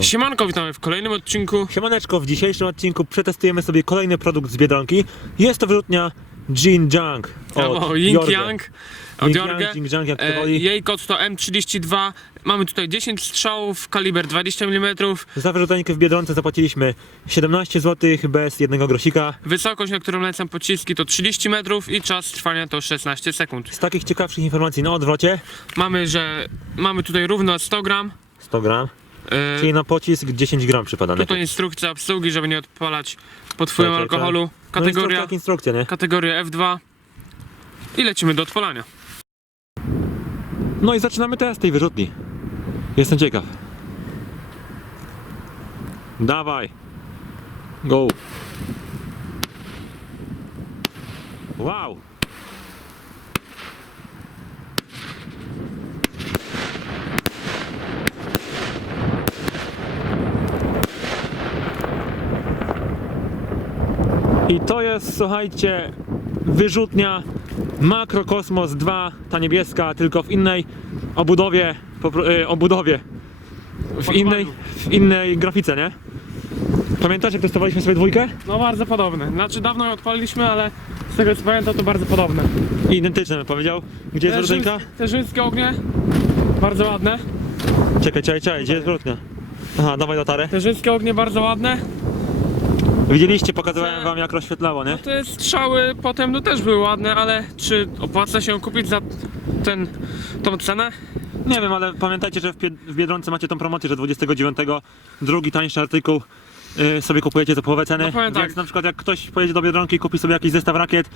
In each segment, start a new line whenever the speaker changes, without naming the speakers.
Siemanko, witamy w kolejnym odcinku.
Siemaneczko, w dzisiejszym odcinku przetestujemy sobie kolejny produkt z Biedronki. Jest to wyrzutnia Jin Jang
Albo Ying. Yang od Jorge.
Yang, jak to
E,
woli.
Jej kod to M32. Mamy tutaj 10 strzałów, kaliber 20 mm.
Za wyrzuteńkę w Biedronce zapłaciliśmy 17 zł bez jednego grosika.
Wysokość, na którą lecą pociski to 30 metrów i czas trwania to 16 sekund.
Z takich ciekawszych informacji na odwrocie
Mamy, że mamy tutaj równo 100 gram.
100 gram,
E,
czyli na pocisk 10 gram przypada.
Tutaj instrukcja obsługi, żeby nie odpalać pod wpływem alkoholu.
No
Kategoria,
instrukcja, jak instrukcja, nie?
kategoria F2. I lecimy do odpalania.
No i zaczynamy test tej wyrzutni. Jestem ciekaw. Dawaj. Go. Wow. I to jest, słuchajcie, wyrzutnia Makrokosmos 2, ta niebieska, tylko w innej obudowie, e, obudowie, w innej, w innej grafice, nie? Pamiętasz jak testowaliśmy sobie dwójkę?
No bardzo podobne. Znaczy dawno ją odpaliliśmy, ale z tego co pamiętam to bardzo podobne.
Identyczne bym powiedział. Gdzie jest
rzym- Te rzymskie ognie, bardzo ładne.
Czekaj, czekaj, czekaj, gdzie jest wyrzutnia? Aha, dawaj latarę.
Te rzymskie ognie bardzo ładne.
Widzieliście, pokazywałem wam jak rozświetlało, nie?
Te strzały potem no też były ładne, ale czy opłaca się kupić za ten, tą cenę?
Nie wiem, ale pamiętajcie, że w, Biedronce macie tą promocję, że 29 drugi tańszy artykuł y, sobie kupujecie za połowę ceny.
No powiem
więc
tak.
na przykład jak ktoś pojedzie do Biedronki i kupi sobie jakiś zestaw rakiet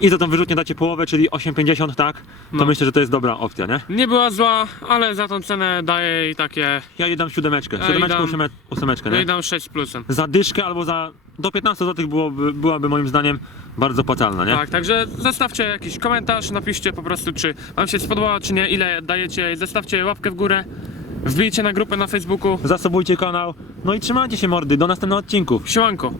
i za tą wyrzutnię dacie połowę, czyli 8,50, tak? To
No.
myślę, że to jest dobra opcja, nie?
Nie była zła, ale za tą cenę daję jej takie,
Ja jej dam siódemeczkę,
Ja
siódemeczkę,
jej dam-
óseme, ósemeczkę,
no
nie?
dam 6 z plusem.
Za dyszkę albo za do 15 zł byłoby, byłaby moim zdaniem bardzo opłacalna, nie?
Tak, także zostawcie jakiś komentarz, napiszcie po prostu czy wam się spodobała, czy nie, ile dajecie jej, zostawcie łapkę w górę, wbijcie na grupę na Facebooku.
Zasobujcie kanał, no i trzymajcie się mordy, do następnych odcinków.
Siemanko!